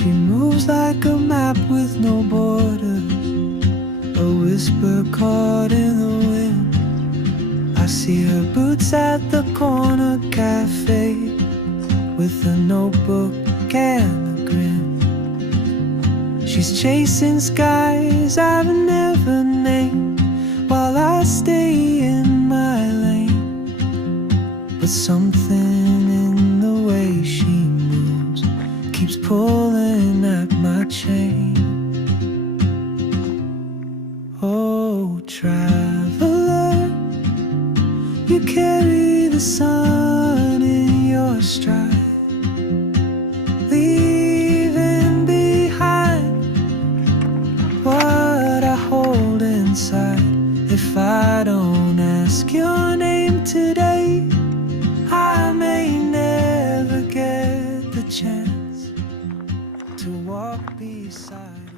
She moves like a map with no borders, a whisper caught in the wind. I see her boots at the corner cafe, with a notebook and a grin. She's chasing skies I've never named, while I stay in my lane. But something in the way she moves keeps pulling at my chain. Oh, traveler, you carry the sun in your stride, leaving behind what I hold inside. If I don't ask your name today, I may never get the chance to walk beside.